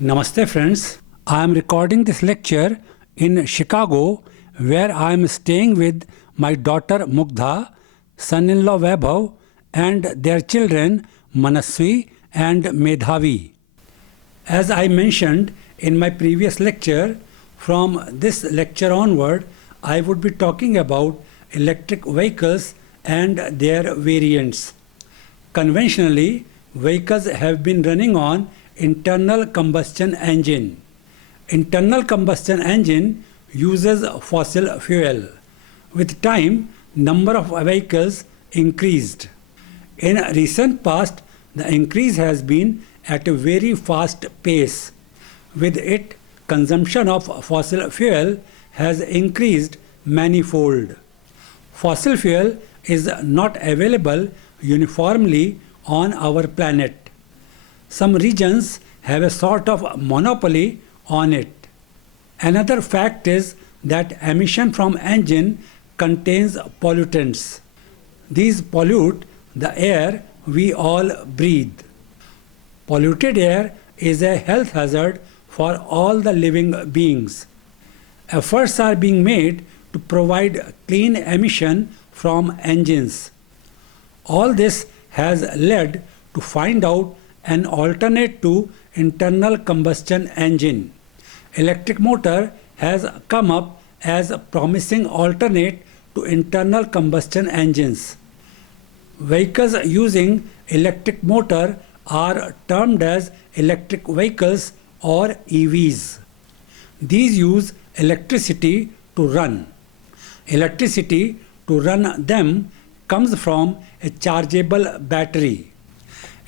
Namaste friends, I am recording this lecture in Chicago where I am staying with my daughter Mugdha, son-in-law Vaibhav and their children Manasvi and Medhavi. As I mentioned in my previous lecture, from this lecture onward I would be talking about electric vehicles and their variants. Conventionally, vehicles have been running on internal combustion engine. Internal combustion engine uses fossil fuel. With time, number of vehicles increased. In recent past, the increase has been at a very fast pace. With it, consumption of fossil fuel has increased manifold. Fossil fuel is not available uniformly on our planet. Some regions have a sort of monopoly on it. Another fact is that emission from engine contains pollutants. These pollute the air we all breathe. Polluted air is a health hazard for all the living beings. Efforts are being made to provide clean emission from engines. All this has led to find out an alternate to internal combustion engine. Electric motor has come up as a promising alternate to internal combustion engines. Vehicles using electric motor are termed as electric vehicles or EVs. These use electricity to run. Electricity to run them comes from a chargeable battery.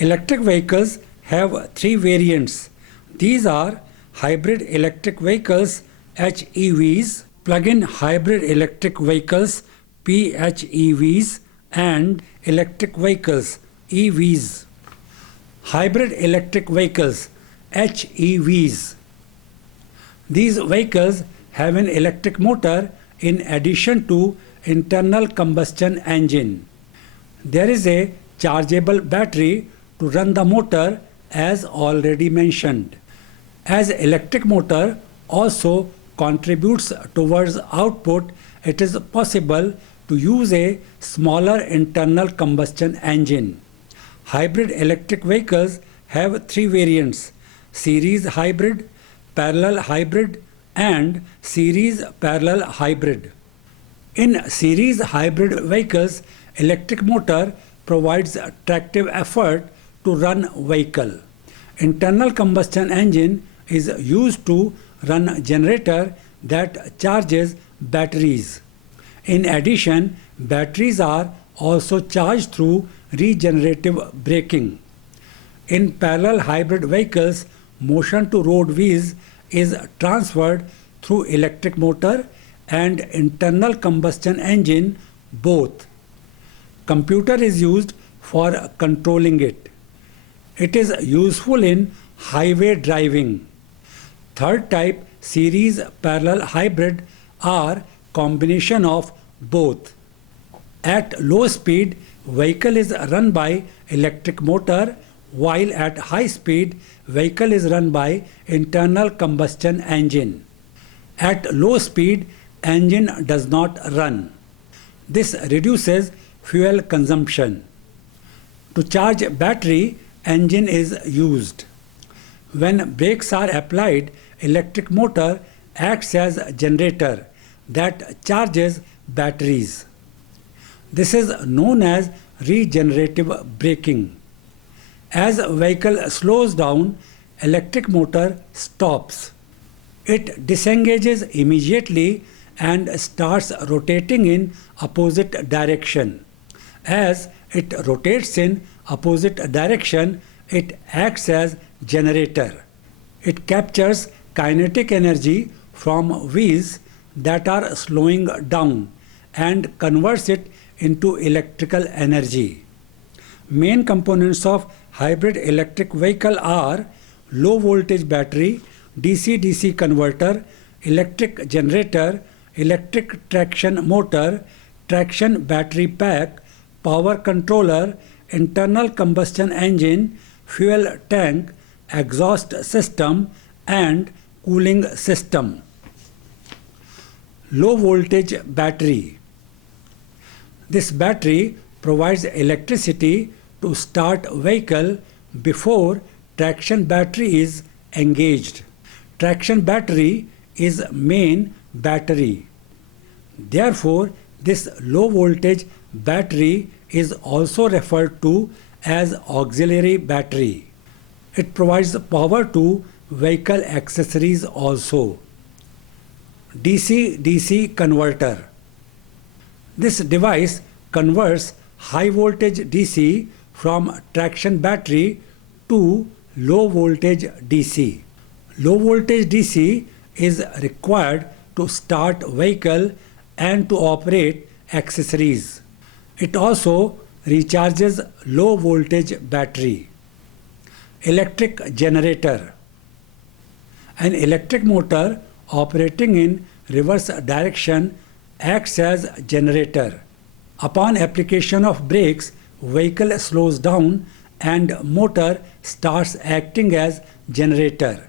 Electric vehicles have three variants. These are hybrid electric vehicles HEVs, plug-in hybrid electric vehicles PHEVs, and electric vehicles EVs. Hybrid electric vehicles HEVs. These vehicles have an electric motor in addition to internal combustion engine. There is a chargeable battery to run the motor as already mentioned. As electric motor also contributes towards output, it is possible to use a smaller internal combustion engine. Hybrid electric vehicles have three variants: series hybrid, parallel hybrid, and series parallel hybrid. In series hybrid vehicles, electric motor provides tractive effort to run vehicle. Internal combustion engine is used to run generator that charges batteries. In addition, batteries are also charged through regenerative braking. In parallel hybrid vehicles, motion to road wheels is transferred through electric motor and internal combustion engine both. Computer is used for controlling it. It is useful in highway driving. Third type, series parallel hybrid, are combination of both. At low speed, vehicle is run by electric motor, while at high speed, vehicle is run by internal combustion engine. At low speed, engine does not run. This reduces fuel consumption. To charge battery, engine is used. When brakes are applied, electric motor acts as generator that charges batteries. This is known as regenerative braking. As a vehicle slows down, electric motor stops. It disengages immediately and starts rotating in opposite direction. As it rotates in opposite direction, it acts as generator. It captures kinetic energy from wheels that are slowing down and converts it into electrical energy. Main components of hybrid electric vehicle are low voltage battery, DC-DC converter, electric generator, electric traction motor, traction battery pack, power controller, internal combustion engine, fuel tank, exhaust system and cooling system. Low voltage battery. This battery provides electricity to start vehicle before traction battery is engaged. Traction battery is main battery. Therefore, this low voltage battery is also referred to as auxiliary battery. It provides power to vehicle accessories also. DC-DC converter. This device converts high voltage DC from traction battery to low voltage DC. Low voltage DC is required to start vehicle and to operate accessories. It also recharges low voltage battery. Electric generator. An electric motor operating in reverse direction acts as generator. Upon application of brakes, vehicle slows down and motor starts acting as generator.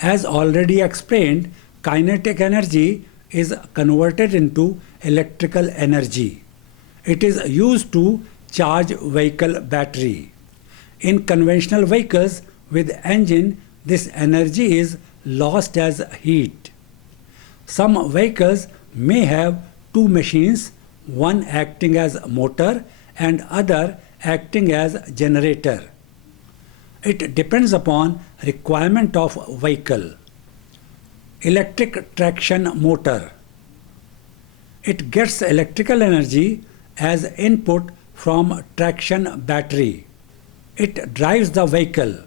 As already explained, kinetic energy is converted into electrical energy. It is used to charge vehicle battery. In conventional vehicles with engine, this energy is lost as heat. Some vehicles may have two machines, one acting as motor and other acting as generator. It depends upon requirement of vehicle. Electric traction motor. It gets electrical energy as input from traction battery. It drives the vehicle.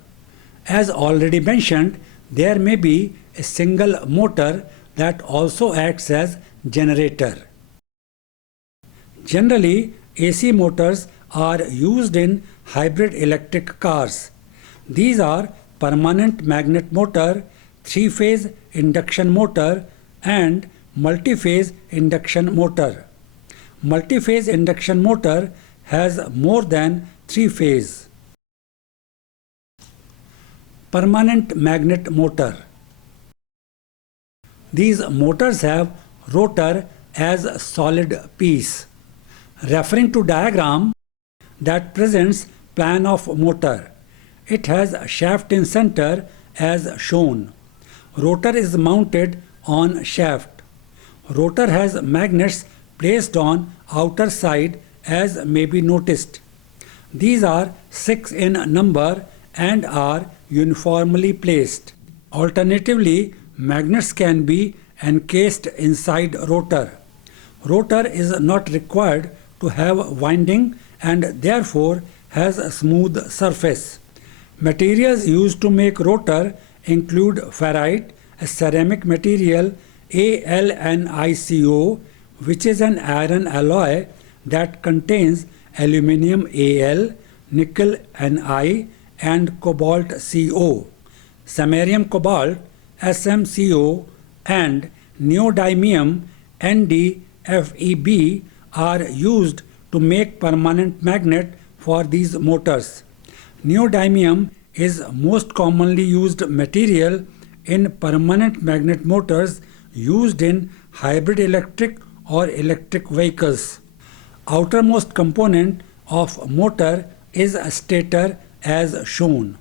As already mentioned, there may be a single motor that also acts as generator. Generally, AC motors are used in hybrid electric cars. These are permanent magnet motor, three-phase induction motor and multi-phase induction motor. Multi-phase induction motor has more than three phase. Permanent magnet motor. These motors have rotor as a solid piece. Referring to diagram that presents plan of motor. It has a shaft in center as shown. Rotor is mounted on shaft. Rotor has magnets placed on outer side as may be noticed. These are 6 in number and are uniformly placed. Alternatively, magnets can be encased inside rotor. Rotor is not required to have winding and therefore has a smooth surface. Materials used to make rotor include ferrite, a ceramic material AlNiCO, which is an iron alloy that contains aluminium Al, nickel Ni and cobalt Co. Samarium cobalt SmCO and neodymium NdFeB are used to make permanent magnet for these motors. Neodymium is most commonly used material in permanent magnet motors used in hybrid electric or electric vehicles. Outermost component of motor is a stator as shown.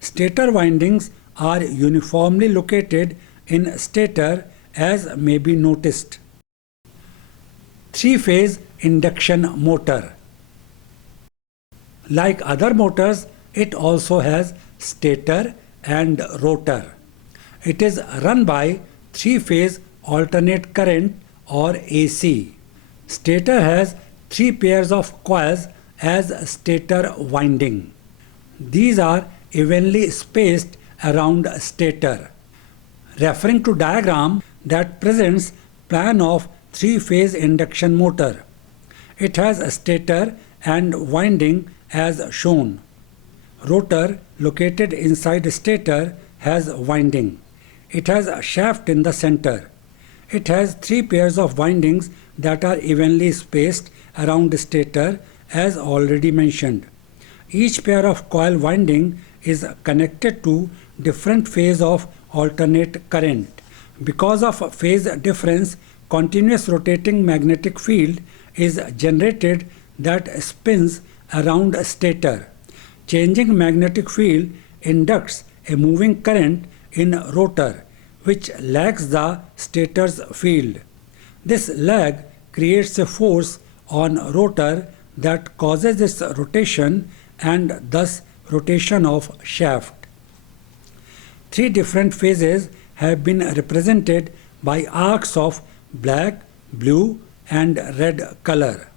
Stator windings are uniformly located in stator as may be noticed. Three-phase induction motor. Like other motors, it also has stator and rotor. It is run by three-phase alternate current or AC. Stator has 3 pairs of coils as stator winding. These are evenly spaced around stator. Referring to diagram that presents plan of three-phase induction motor. It has a stator and winding as shown. Rotor located inside stator has winding. It has a shaft in the center. It has 3 pairs of windings that are evenly spaced around stator as already mentioned. Each pair of coil winding is connected to different phase of alternate current. Because of phase difference, continuous rotating magnetic field is generated that spins around a stator. Changing magnetic field inducts a moving current in rotor, which lags the stator's field. This lag creates a force on rotor that causes its rotation and thus rotation of shaft. Three different phases have been represented by arcs of black, blue and red color.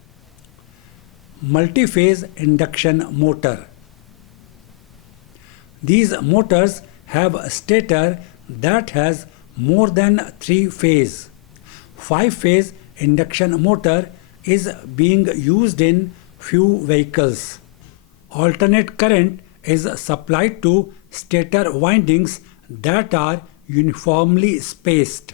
Multi-phase induction motor. These motors have a stator that has more than 3 phases. 5-phase induction motor is being used in few vehicles. Alternate current is supplied to stator windings that are uniformly spaced.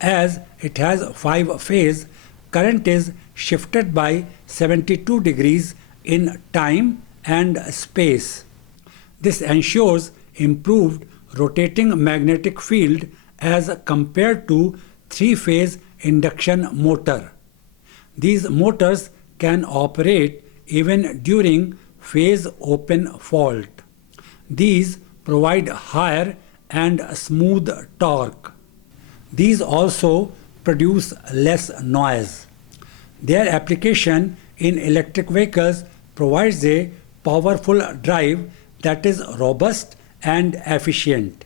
As it has 5 phases, current is shifted by 72 degrees in time and space. This ensures improved rotating magnetic field as compared to 3-phase induction motor. These motors can operate even during phase open fault. These provide higher and smooth torque. These also produce less noise. Their application in electric vehicles provides a powerful drive that is robust and efficient.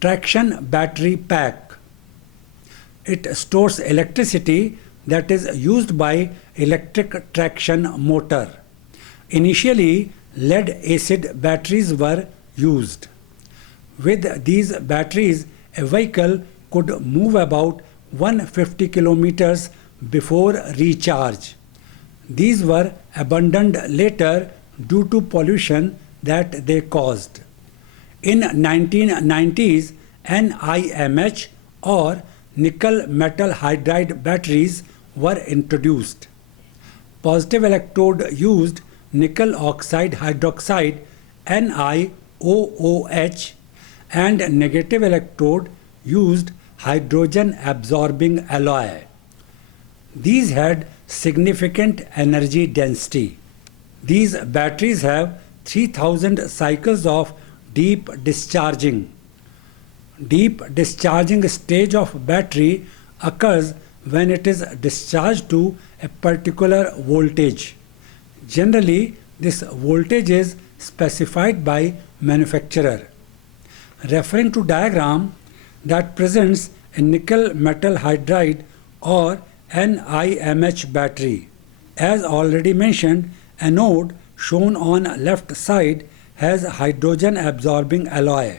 Traction battery pack. It stores electricity that is used by electric traction motor. Initially, lead-acid batteries were used. With these batteries, a vehicle could move about 150 kilometers before recharge. These were abandoned later due to pollution that they caused. In 1990s, NiMH or nickel metal hydride batteries were introduced. Positive electrode used nickel oxide hydroxide NiOOH and negative electrode used hydrogen absorbing alloy. These had significant energy density. These batteries have 3000 cycles of deep discharging. Deep discharging stage of battery occurs when it is discharged to a particular voltage. Generally, this voltage is specified by manufacturer. Referring to diagram that presents a nickel metal hydride or NiMH battery. As already mentioned, anode shown on left side has hydrogen absorbing alloy.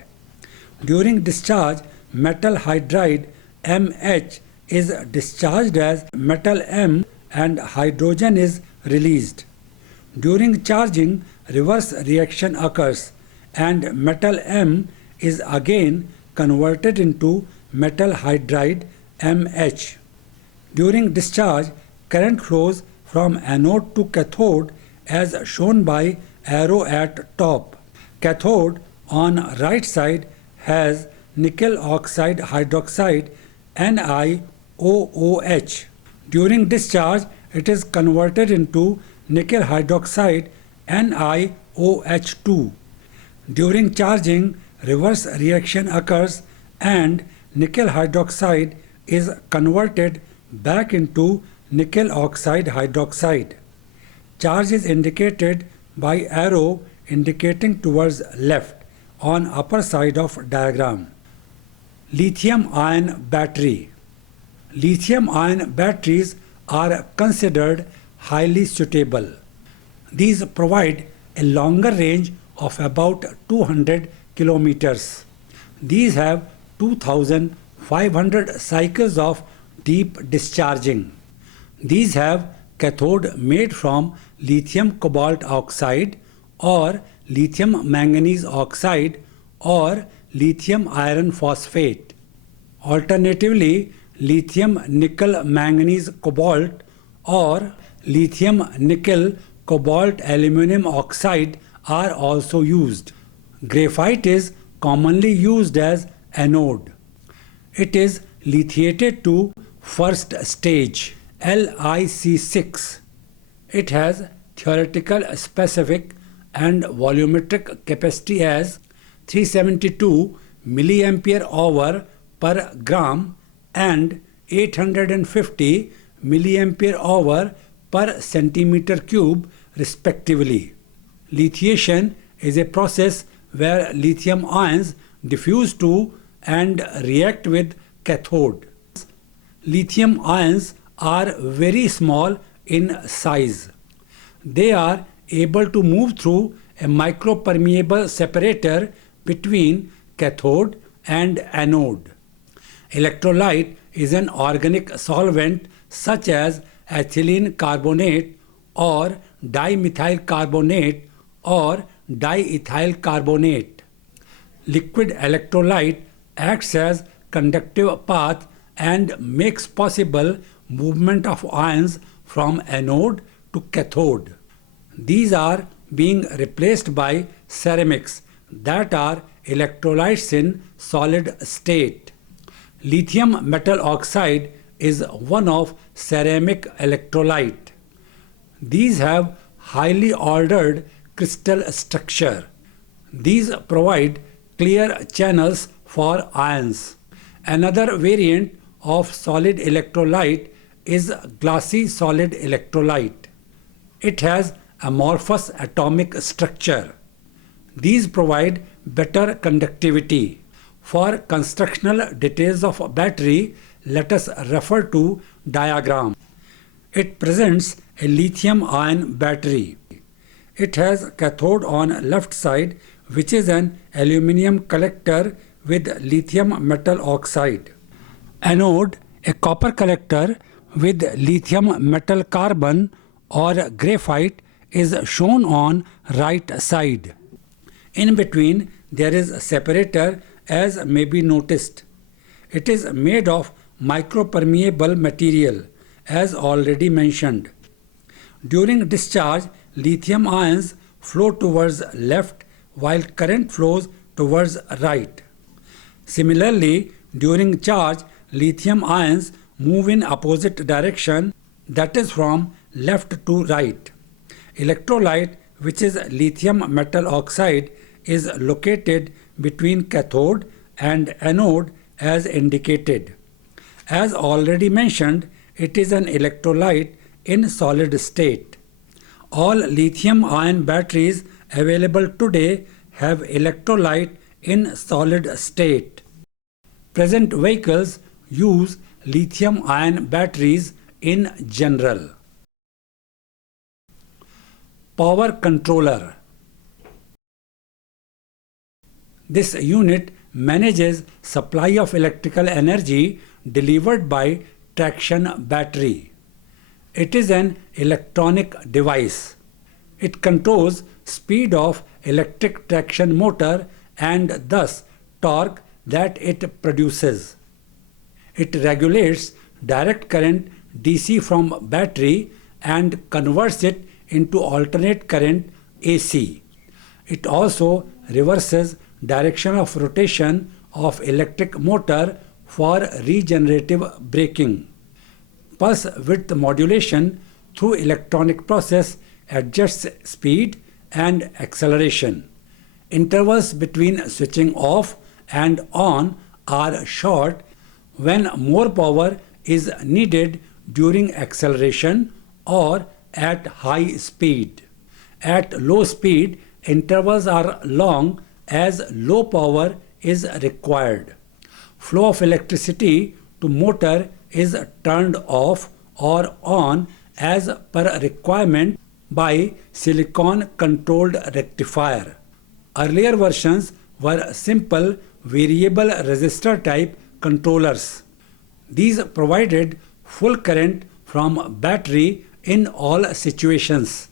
During discharge, metal hydride MH is discharged as metal M and hydrogen is released. During charging, reverse reaction occurs and metal M is again converted into metal hydride MH. During discharge, current flows from anode to cathode as shown by arrow at top. Cathode on right side has nickel oxide hydroxide NiOOH. During discharge, it is converted into nickel hydroxide NiOH2. During charging, reverse reaction occurs and nickel hydroxide is converted back into nickel oxide hydroxide. Charge is indicated by arrow indicating towards left on upper side of diagram. Lithium-ion battery. Lithium-ion batteries are considered highly suitable. These provide a longer range of about 200 kilometers. These have 2500 cycles of deep discharging. These have cathode made from lithium cobalt oxide or lithium manganese oxide or lithium iron phosphate. Alternatively, lithium nickel manganese cobalt or lithium nickel cobalt aluminum oxide are also used. Graphite is commonly used as anode. It is lithiated to first stage LiC6. It has theoretical, specific and volumetric capacity as 372 milliampere hour per gram and 850 milliampere hour per centimeter cube respectively. Lithiation is a process where lithium ions diffuse to and react with cathode. Lithium ions are very small in size. They are able to move through a micropermeable separator between cathode and anode. Electrolyte is an organic solvent such as ethylene carbonate or dimethyl carbonate or diethyl carbonate. Liquid electrolyte acts as conductive path and makes possible movement of ions from anode to cathode. These are being replaced by ceramics that are electrolytes in solid state. Lithium metal oxide is one of ceramic electrolyte. These have highly ordered crystal structure. These provide clear channels for ions. Another variant of solid electrolyte is glassy solid electrolyte. It has amorphous atomic structure. These provide better conductivity. For constructional details of a battery, let us refer to diagram. It presents a lithium-ion battery. It has cathode on left side, which is an aluminium collector with lithium metal oxide. Anode, a copper collector with lithium metal carbon or graphite, is shown on right side. In between there is a separator, as may be noticed. It is made of micropermeable material, as already mentioned. During discharge, lithium ions flow towards left while current flows towards right. Similarly, during charge, lithium ions move in opposite direction, that is from left to right. Electrolyte, which is lithium metal oxide, is located between cathode and anode as indicated. As already mentioned, it is an electrolyte in solid state. All lithium-ion batteries available today have electrolyte in solid state. Present vehicles use lithium-ion batteries in general. Power controller. This unit manages supply of electrical energy delivered by traction battery. It is an electronic device. It controls speed of electric traction motor and thus torque that it produces. It regulates direct current DC from battery and converts it into alternate current AC. It also reverses direction of rotation of electric motor for regenerative braking. Pulse width modulation through electronic process adjusts speed and acceleration. Intervals between switching off and on are short when more power is needed during acceleration or at high speed. At low speed, intervals are long as low power is required. Flow of electricity to motor is turned off or on as per requirement by silicon controlled rectifier. Earlier versions were simple variable resistor type controllers. These provided full current from battery in all situations.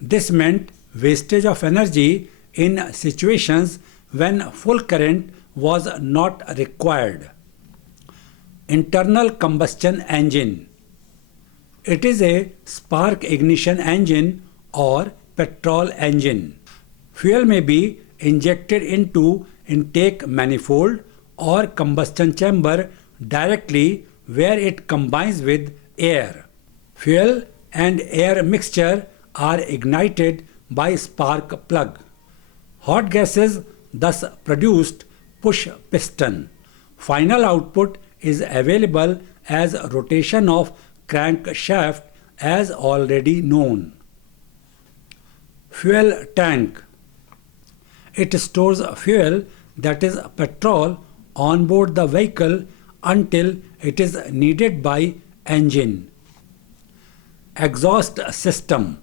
This meant wastage of energy in situations when full current was not required. Internal combustion engine. It is a spark ignition engine or petrol engine. Fuel may be injected into intake manifold or combustion chamber directly, where it combines with air. Fuel and air mixture are ignited by spark plug. Hot gases thus produced push piston. Final output is available as rotation of crankshaft as already known. Fuel tank. It stores fuel, that is petrol, on board the vehicle until it is needed by engine. Exhaust system.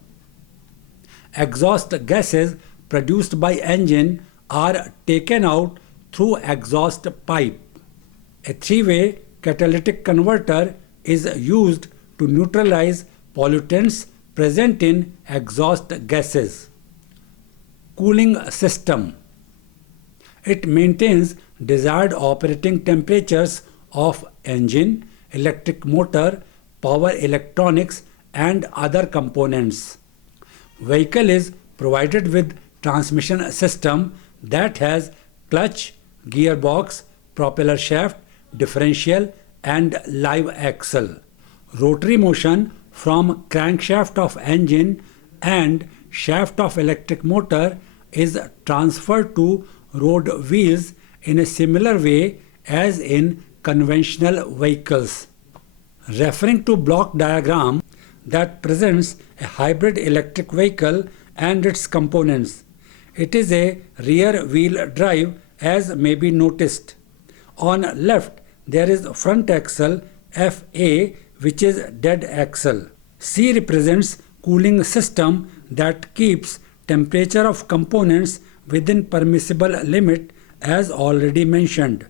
Exhaust gases produced by engine are taken out through exhaust pipe. A three-way catalytic converter is used to neutralize pollutants present in exhaust gases. Cooling system. It maintains desired operating temperatures of engine, electric motor, power electronics and other components. Vehicle is provided with transmission system that has clutch, gearbox, propeller shaft, differential and live axle. Rotary motion from crankshaft of engine and shaft of electric motor is transferred to road wheels in a similar way as in conventional vehicles. Referring to block diagram that presents a hybrid electric vehicle and its components. It is a rear wheel drive as may be noticed. On left there is front axle FA, which is dead axle. C represents cooling system that keeps temperature of components within permissible limit as already mentioned.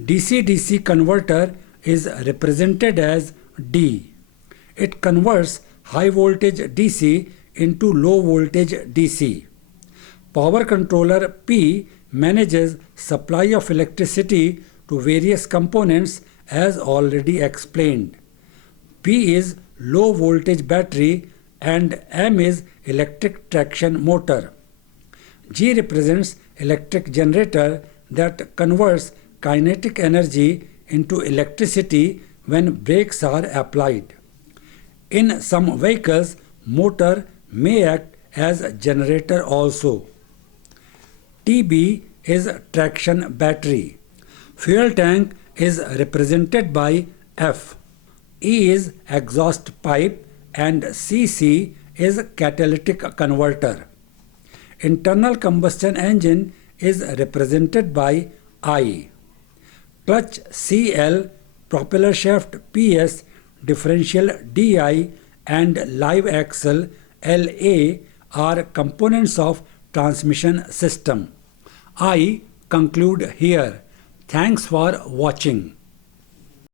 DC-DC converter is represented as D. It converts high voltage DC into low voltage DC. Power controller P manages supply of electricity to various components as already explained. P is low voltage battery and M is electric traction motor. G represents electric generator that converts kinetic energy into electricity when brakes are applied. In some vehicles, motor may act as generator also. TB is traction battery. Fuel tank is represented by F. E is exhaust pipe and CC is catalytic converter. Internal combustion engine is represented by I. Clutch CL, propeller shaft PS, differential DI and live axle LA are components of transmission system. I conclude here. Thanks for watching.